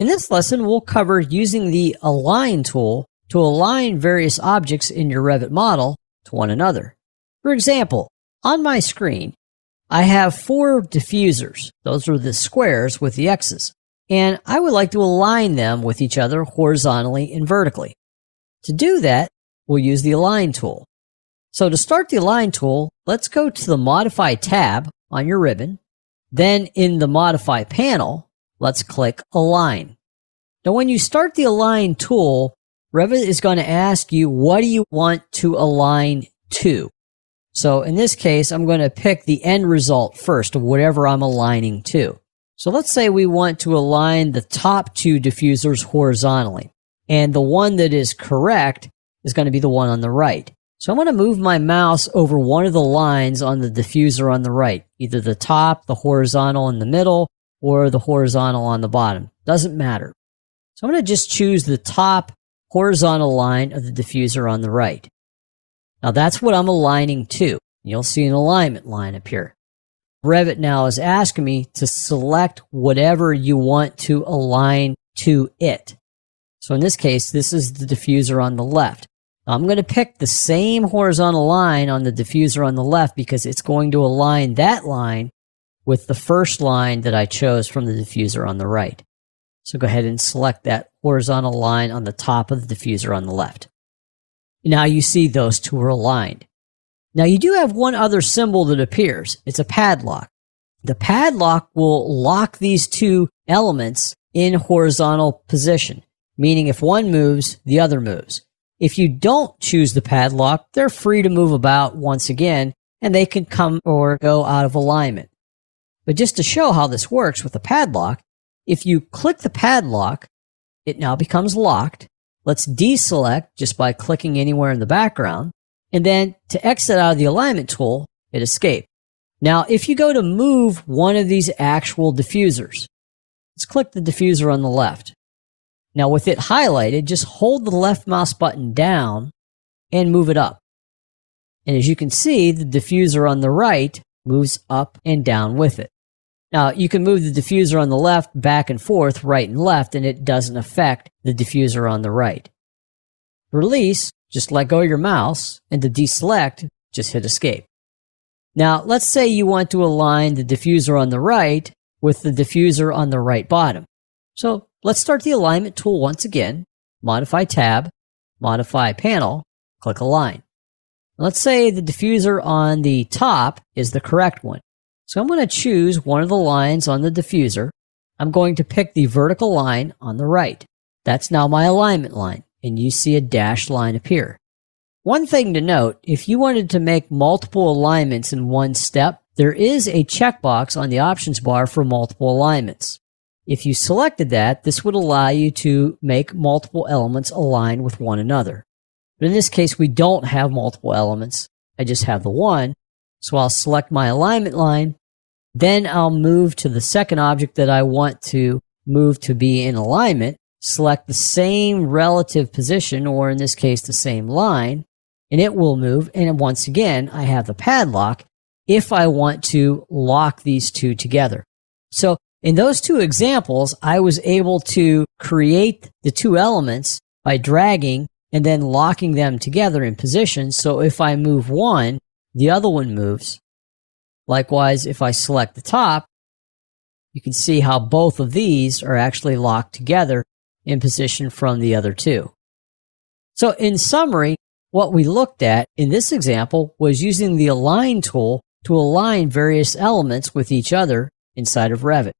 In this lesson, we'll cover using the Align tool to align various objects in your Revit model to one another. For example, on my screen, I have 4 diffusers. Those are the squares with the X's. And I would like to align them with each other horizontally and vertically. To do that, we'll use the Align tool. So to start the Align tool, let's go to the Modify tab on your ribbon. Then in the Modify panel, let's click Align. Now when you start the Align tool, Revit is going to ask you, what do you want to align to? So in this case, I'm going to pick the end result first of whatever I'm aligning to. So let's say we want to align the top 2 diffusers horizontally. And the one that is correct is going to be the one on the right. So I'm going to move my mouse over one of the lines on the diffuser on the right, either the top, the horizontal in the middle, or the horizontal on the bottom. Doesn't matter. So I'm going to just choose the top horizontal line of the diffuser on the right. Now that's what I'm aligning to. You'll see an alignment line appear. Revit now is asking me to select whatever you want to align to it. So in this case, this is the diffuser on the left. I'm going to pick the same horizontal line on the diffuser on the left because it's going to align that line with the first line that I chose from the diffuser on the right. So go ahead and select that horizontal line on the top of the diffuser on the left. Now you see those 2 are aligned. Now you do have one other symbol that appears. It's a padlock. The padlock will lock these 2 elements in horizontal position, meaning if one moves, the other moves. If you don't choose the padlock, they're free to move about once again, and they can come or go out of alignment. But just to show how this works with the padlock, if you click the padlock, it now becomes locked. Let's deselect just by clicking anywhere in the background. And then to exit out of the alignment tool, hit escape. Now, if you go to move one of these actual diffusers, let's click the diffuser on the left. Now with it highlighted, just hold the left mouse button down and move it up. And as you can see, the diffuser on the right moves up and down with it. Now you can move the diffuser on the left back and forth, right and left, and it doesn't affect the diffuser on the right. Release, just let go of your mouse, and to deselect, just hit escape. Now let's say you want to align the diffuser on the right with the diffuser on the right bottom. So let's start the alignment tool once again. Modify tab, Modify panel, click Align. Let's say the diffuser on the top is the correct one. So I'm going to choose one of the lines on the diffuser. I'm going to pick the vertical line on the right. That's now my alignment line, and you see a dashed line appear. One thing to note, if you wanted to make multiple alignments in one step, there is a checkbox on the options bar for multiple alignments. If you selected that, this would allow you to make multiple elements align with one another. But in this case, we don't have multiple elements. I just have the one. So I'll select my alignment line. Then I'll move to the second object that I want to move to be in alignment, select the same relative position, or in this case, the same line, and it will move. And once again, I have the padlock if I want to lock these 2 together. So in those 2 examples, I was able to create the 2 elements by dragging and then locking them together in position. So if I move one, the other one moves. Likewise, if I select the top, you can see how both of these are actually locked together in position from the other 2. So in summary, what we looked at in this example was using the Align tool to align various elements with each other inside of Revit.